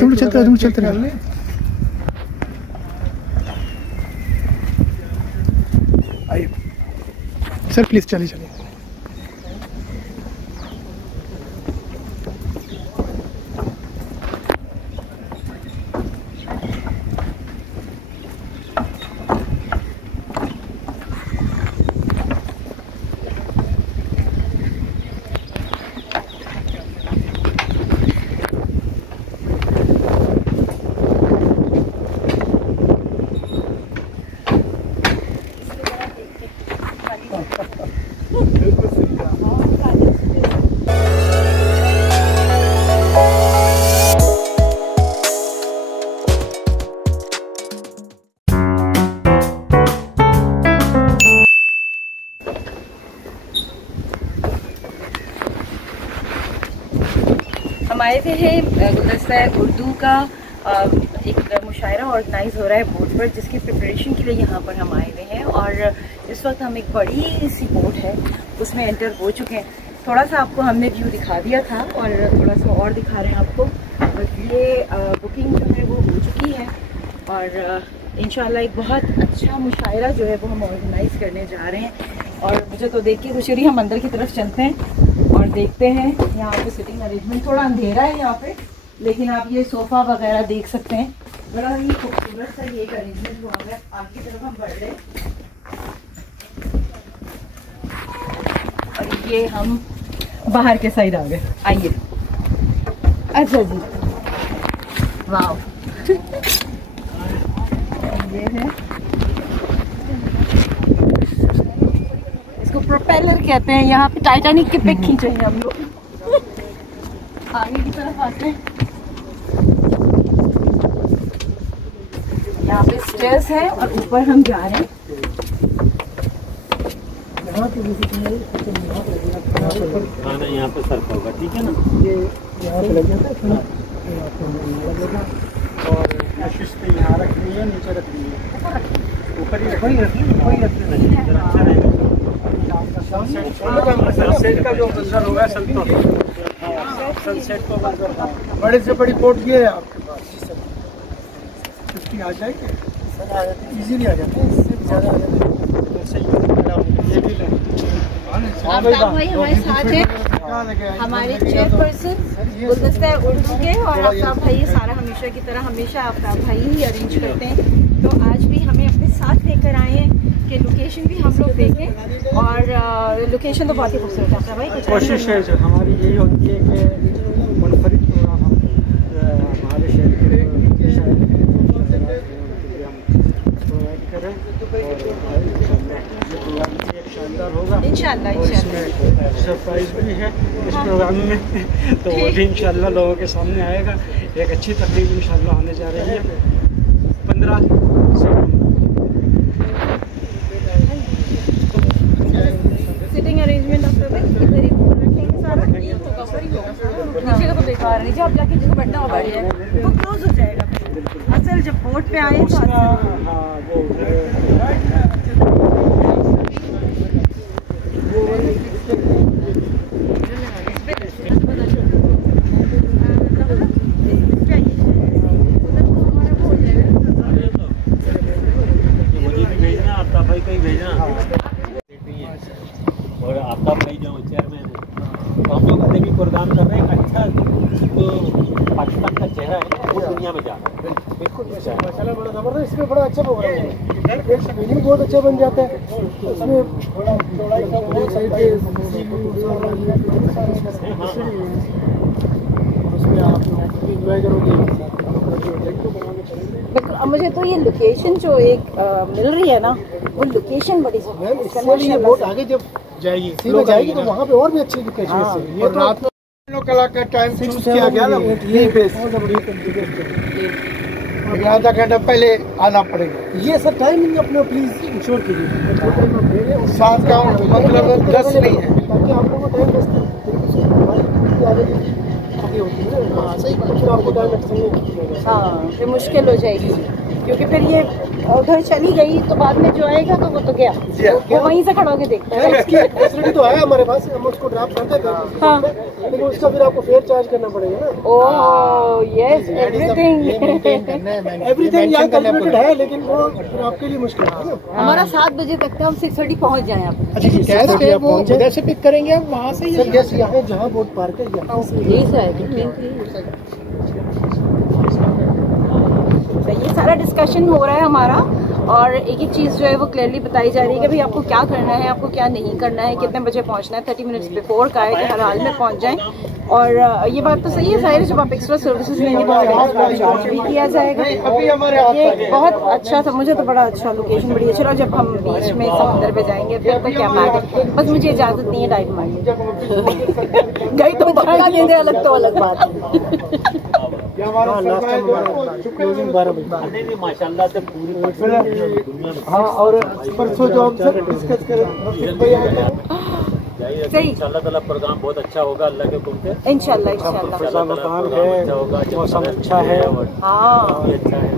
तुम लोग चलते रहो। आइए सर, प्लीज़ चलिए। हम आए थे गुलदस्ता उर्दू का एक मुशायरा ऑर्गेनाइज हो रहा है बोट पर, जिसकी प्रिपरेशन के लिए यहाँ पर हम आए हुए हैं। और इस वक्त हम एक बड़ी सी बोट है उसमें एंटर हो चुके हैं। थोड़ा सा आपको हमने व्यू दिखा दिया था और थोड़ा सा और दिखा रहे हैं आपको। और ये बुकिंग जो है वो हो चुकी है और इंशाल्लाह एक बहुत अच्छा मुशायरा जो है वो हम ऑर्गेनाइज़ करने जा रहे हैं। और मुझे तो देख के खुशी हो रही है। हम अंदर की तरफ चलते हैं और देखते हैं। यहाँ पे सिटिंग अरेंजमेंट थोड़ा अंधेरा है यहाँ पे, लेकिन आप ये सोफ़ा वगैरह देख सकते हैं। बड़ा ही खूबसूरत सा ये एक अरेंजमेंट हुआ है। आगे की तरफ हम बढ़ रहे हैं और ये हम बाहर के साइड आ गए। आइए। अच्छा जी, वाह। ये है, इसको प्रोपेलर कहते हैं। यहाँ पे टाइटैनिक के पिक खींचेंगे हम लोग। आगे की तरफ आते हैं। यहाँ पे स्टेयर्स है और ऊपर हम जा रहे हैं। यहाँ पे सर्फ होगा, ठीक है ना। ये यहाँ पे लग जाता है और कोशिश पे यहाँ रख रही है, नीचे रख रही है, ऊपर ही सनसेट का जो मंजर होगा सनसेट का मंजर। बड़े से बड़ी बोट ये है आपके पास, इसकी आ जाएगी सर, आ जाती है, इजीली आ जाती है, इससे ज़्यादा आ जाती है। ये भी लें। आफ्ताब भाई हमारे साथ हैं, हमारे चेयरपर्सन गुलदस्ता उर्दू के। और आफ्ताब भाई सारा हमेशा की तरह हमेशा आफ्ताब भाई ही अरेंज करते हैं। तो आज भी हमें अपने साथ लेकर आए हैं कि लोकेशन भी हम लोग देखें। और लोकेशन तो बहुत ही खूबसूरत है आफ्ताब भाई। कोशिश है जो हमारी यही होती है कि मुनफरिद प्रोग्राम हम हमारे शहर के प्रोवाइड करें और एक शानदार होगा इंशाल्लाह। इसमें सरप्राइज भी है इस प्रोग्राम में, तो वो भी इंशाल्लाह लोगों के सामने आएगा। एक अच्छी तकरीब इंशाल्लाह होने जा रही है 15 सिटिंग अरेंजमेंट आफ्ताब भाई इधर ही रखेंगे सारा। ये होगा ऊपर ही होगा सारा, नीचे का तो बेकार है। नीचे आप जाके जिसको बैठना हो बैठ जाए, वो क्लोज हो जाएगा। असल जब बोट पे आए और आफ्ताब भाई जो चेयरमैन है, तो हम लोग अलग ही प्रोग्राम कर रहे हैं। अच्छा जो पाकिस्तान का चेहरा है वो दुनिया में जा रहा है। बिल्कुल माशाल्लाह, बड़ा ज़बरदस्त, इसमें बड़ा अच्छा प्रोग्राम है। मेन्यू बहुत अच्छा बन जाता है इसमें, साइड पे उसमें आप इंजॉय करोगे। बिल्कुल। अब मुझे तो ये लोकेशन जो एक मिल रही है ना, वो लोकेशन बड़ी जबरदस्त है। बोट आगे जब जाएगी जाएगी तो वहाँ पे और भी अच्छी लोकेशन है। ये रात में कला का टाइम चूज किया गया ना, यही पे आधा घंटा पहले आना पड़ेगा। ये सब टाइमिंग अपने प्लीज इंश्योर कीजिए। सात का मतलब 10 नहीं है, ताकि आप लोगों को टाइम बचता है। हाँ, फिर मुश्किल हो जाएगी क्योंकि फिर ये उधर चली गई तो बाद में जो आएगा तो वो तो गया, वो वहीं से खड़ा होकर देखता है। इसकी फैसिलिटी तो है हमारे पास, हम उसको ड्रॉप करते हैं हाँ। लेकिन उसका फिर आपको फेयर चार्ज करना पड़ेगा ना। ओह यस, एवरीथिंग यहाँ कैलकुलेटेड है, लेकिन वो फिर आपके लिए मुश्किल है ना। हमारा 7 बजे तक था, हम 6:30 पहुँच जाए आप। अच्छा जी, कैश पे वो उधर से पिक करेंगे आप वहाँ से? सर यस, यहाँ जहाँ बोट पार्क है यहाँ ये सारा डिस्कशन हो रहा है हमारा, और एक एक चीज़ जो है वो क्लियरली बताई जा रही है कि भाई आपको क्या करना है, आपको क्या नहीं करना है, कितने बजे पहुंचना है। 30 मिनट्स बिफोर का है कि हर हाल में पहुंच जाएं। और ये बात तो सही है, ज़ाहिर है जब आप एक्स्ट्रा सर्विसेज लेंगे तो एक्स्ट्रा चार्ज भी किया जाएगा। ये बहुत अच्छा था, मुझे तो बड़ा अच्छा लोकेशन बड़ी अच्छा। जब हम बीच में समुद्र पे जाएंगे फिर तो क्या बात है, बस मुझे इजाज़त नहीं है डाइव मारने गई तो धक्का दे दे, अलग तो अलग बात है। माशाल्लाह से पूरी दुनिया में। हाँ, और परसों जो हम सब डिस्कस करें सही, इंशाल्लाह ताला प्रोग्राम बहुत अच्छा होगा अल्लाह के हुक्म से। इंशाल्लाह अच्छा होगा, मौसम अच्छा है। हाँ, अच्छा है।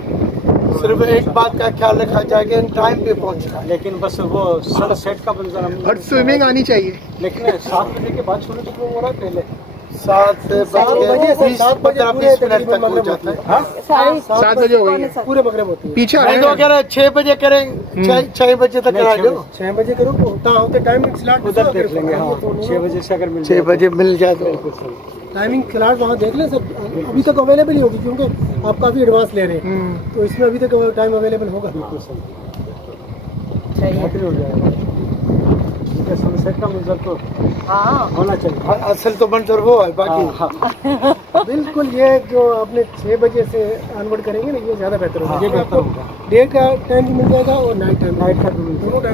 सिर्फ एक बात का ख्याल रखा जाएगा, टाइम पे पहुंचना, लेकिन बस वो सनसेट का मंजर और स्विमिंग आनी चाहिए। लेकिन 7 बजे के बाद शुरू हो रहा है, पहले 7 बजे 20 मिनट तक हो जाता है। 7 बजे हो गई पूरे मगरब होती है। पीछे तो कह रहा है 6 बजे करें, 6 बजे तक करा दो। 6 बजे करो होते टाइमिंग स्लॉट उधर देख लेंगे। हाँ, 6 बजे से अगर 6 बजे मिल जाए तो टाइमिंग क्लास वहाँ देख लें सर। अभी तक अवेलेबल ही होगी क्योंकि आप काफ़ी एडवांस ले रहे हैं, तो इसमें अभी तक टाइम अवेलेबल होगा। हो जाएगा सनसेट का मंजर तो हाँ होना चाहिए। असल तो मंजर वो है, बाकी बिल्कुल ये जो आपने 6 बजे से ऑनवर्ड करेंगे ना, ये ज़्यादा बेहतर होगा। ये बेहतर होगा, डे का टाइम भी मिल जाएगा और नाइट का भी मिल जाएगा।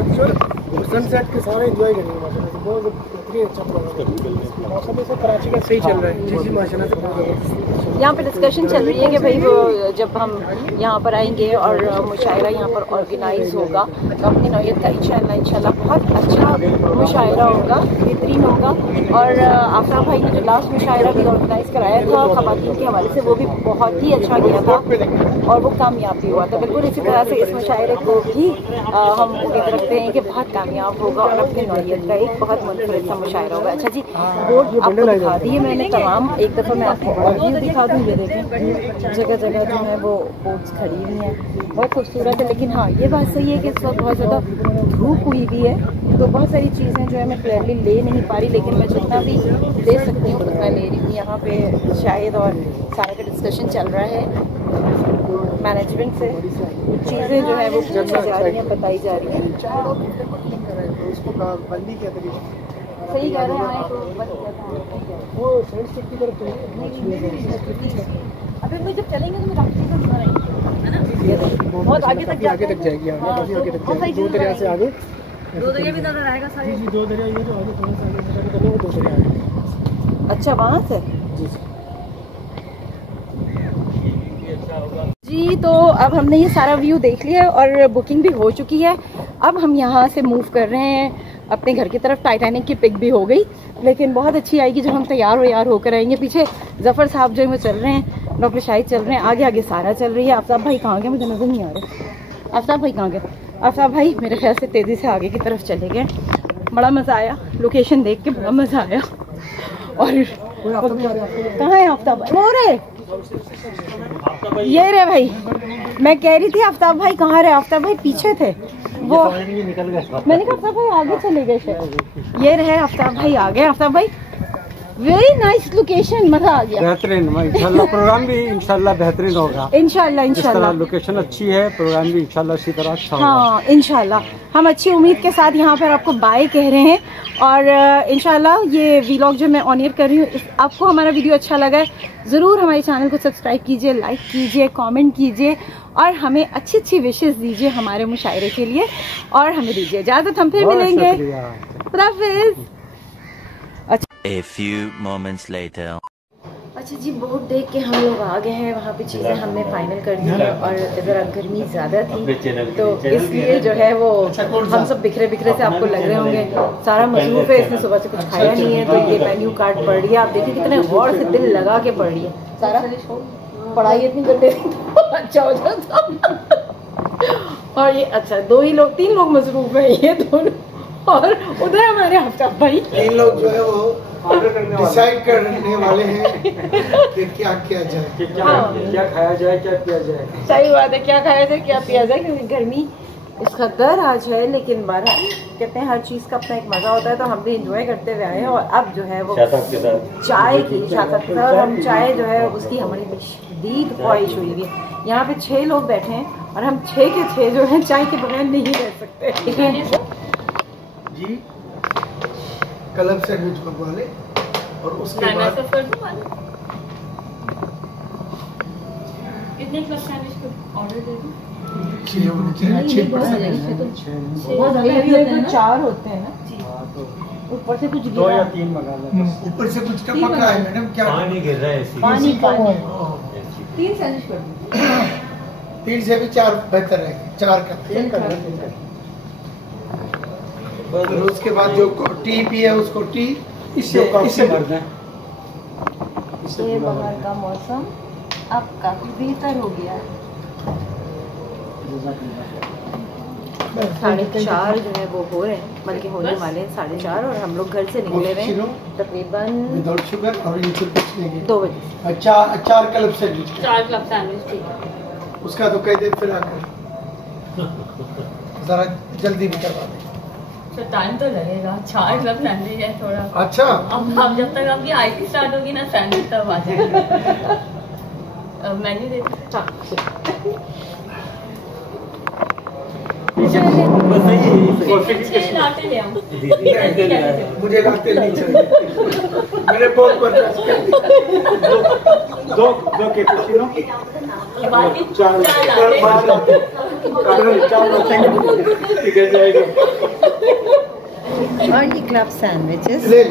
सनसेट के सारे एंजॉय करेंगे माशाल्लाह से, बहुत बेहतरीन अच्छा प्रोग्राम। मौसम ऐसे कराची का सही चल रहा है जी जी माशाल्लाह से, बहुत ज़बरदस्त। यहाँ पे डिस्कशन चल रही है कि भाई वो जब हम यहाँ पर आएंगे और मुशायरा यहाँ पर ऑर्गेनाइज होगा तो अपनी नौयत का इंशाल्लाह बहुत अच्छा मुशायरा होगा, बेहतरीन होगा। और आफताब भाई ने जो लास्ट मुशायरा भी ऑर्गेनाइज कराया था ख़वातीन के हवाले से, वो भी बहुत ही अच्छा गया था और वो कामयाब भी हुआ था। बिल्कुल इसी तरह से इस मुशायरे को भी हम उम्मीद रखते हैं कि बहुत कामयाब होगा और अपनी नौयत का एक बहुत मुनफरिद सा मुशायरा होगा। अच्छा जी, बोर्ड आपको दिखा दिए मैंने तमाम, एक दफ़ा मैं आपको और व्यू दिखा दूँ। ये देखें जगह जगह जो है वो बोट्स खड़ी हुई हैं, बहुत खूबसूरत है। लेकिन हाँ, ये बात सही है कि इस वक्त बहुत ज़्यादा धूप हुई भी है, तो बहुत सारी चीज़ें जो है मैं क्लियरली ले नहीं पा रही, लेकिन मैं जितना भी दे सकती हूँ उतना ले रही हूँ। यहाँ पे शायद और सारा का डिस्कशन चल रहा है मैनेजमेंट से, चीज़ें जो है वो पूछी जा रही हैं, बताई जा रही हैं। सही कह रहे हैं, वो साइड से की तरफ अभी मैं जब चलेंगे तो मैं बहुत आगे तक जाएगी, आगे तक जाएगी, 2 दरिया से आगे, 2 दरिया भी नजर आएगा सारे। जी 2 दरिया, ये जो आगे थोड़ा सा आगे वो 2 दरिया आएगा। अच्छा, वहाँ से जी। तो अब हमने ये सारा व्यू देख लिया और बुकिंग भी हो चुकी है। अब हम यहाँ से मूव कर रहे हैं अपने घर की तरफ। टाइटैनिक की पिक भी हो गई, लेकिन बहुत अच्छी आएगी जब हम तैयार होकर आएंगे। पीछे जफ़र साहब जो है वो चल रहे हैं, डॉक्टर शाहिद चल रहे हैं, आगे आगे सारा चल रही है। आफ्ताब भाई कहाँ गए, मुझे नजर नहीं आ रहा। आफ्ताब भाई कहाँ गए? आफ्ताब भाई मेरे ख्याल से तेज़ी से आगे की तरफ चले गए। बड़ा मज़ा आया, लोकेशन देख के बड़ा मज़ा आया। और कहाँ है आफ्ताब भाई? वो रे, ये रे भाई, मैं कह रही थी आफ्ताब भाई कहाँ रहे? आफ्ताब भाई पीछे थे वो, मैंने कहा आफ्ताब भाई आगे चले गए शायद। ये रहे आफ्ताब भाई आ गए। आफ्ताब भाई वेरी नाइस लोकेशन, मजा आ गया। बेहतरीन, इंशाल्लाह प्रोग्राम भी इंशाल्लाह बेहतरीन होगा। इंशाल्लाह लोकेशन अच्छी है, प्रोग्राम भी इंशाल्लाह इसी तरह अच्छा होगा। हाँ इंशाल्लाह, हम अच्छी उम्मीद के साथ यहाँ पर आपको बाय कह रहे हैं। और इंशाल्लाह ये व्लॉग जो मैं ऑन एयर कर रही हूँ, आपको हमारा वीडियो अच्छा लगा है ज़रूर हमारे चैनल को सब्सक्राइब कीजिए, लाइक कीजिए, कमेंट कीजिए और हमें अच्छी अच्छी विशेस दीजिए हमारे मुशायरे के लिए। और हमें दीजिए इजाज़त, हम फिर मिलेंगे। खुदा हाफिज़। A few moments later. अच्छा जी, बोट देख के हम लोग आ गए हैं। वहाँ पे चीज़ें हमने फाइनल कर दी हैं और ज़रा गर्मी ज़्यादा थी तो इसलिए जो है वो हम सब बिखरे बिखरे से आपको लग रहे होंगे। सारा मसरूफ़ है, इसने सुबह से कुछ खाया नहीं है, तो ये मेन्यू कार्ड पढ़ रही है। आप देखिए कितने गौर से दिल लगा के पढ़ रही है। सारा पढ़ाई इतनी करते अच्छा हो जाता। और ये अच्छा 2 ही लोग 3 लोग मसरूफ हैं ये दोनों, और उधर हमारे आफ्ताब भाई 3 लोग जो है वो डिसाइड करने वाले हैं कि क्या किया जाए, क्या खाया जाए, क्या पिया जाए। सही बात है, क्या खाया जाए क्या पिया जाए, क्योंकि गर्मी इस कदर आज है। लेकिन बहरहाल कहते हैं हर चीज़ का अपना एक मज़ा होता है, तो हम भी इंजॉय करते हुए आए हैं। और अब जो है वो चाय की शाखत के साथ हम चाय जो है उसकी हमारी शदीद ख्वाहिश हुई हुई है। यहाँ पे 6 लोग बैठे हैं और हम 6 के 6 जो है चाय के बगैर नहीं रह सकते। ठीक है जी, क्लब सैंडविच मंगवा ले और उसके बाद कितने क्लब सैंडविच को ऑर्डर दे दूं? 6 होने चाहिए, 4 होते हैं ना, ऊपर से कुछ 2 या 3 मंगा लें। ऊपर से कुछ टपक रहा है मैडम, क्या पानी गिर रहा है, पानी 3 सैंडविच कर दूं। 3 से भी 4 बेहतर है, 4 का 3 कर और उसके बाद जो टी पिए उसको टी, इससे भर दें। ये बाहर का मौसम अब काफी बेहतर हो गया है। 4:30 जो है वो हो रहे हैं, बल्कि होने वाले हैं 4:30, और हम लोग घर से निकले हुए हैं तकरीबन विदाउट शुगर और ये कुछ लेंगे 2 बजे। 4 क्लब सैंडविच, 4 क्लब सैंडविच, ठीक है। उसका तो कह दे फिर आकर जरा जल्दी भी करवा दें। तो टाइम तो लगेगा, 4 क्लब सैंडविच है थोड़ा। अच्छा, अब जब तक आपकी आईटी स्टार्ट होगी ना सैंडविच तब आ जाएगा। मेन्यू दे लाटे ले आऊं। मुझे लाते नहीं चाहिए, मैंने बहुत बर्दाश्त कर लिया। 2 कैपुचिनो, 4 लाते जाएगा। और ये क्लब सैंडविचेस ले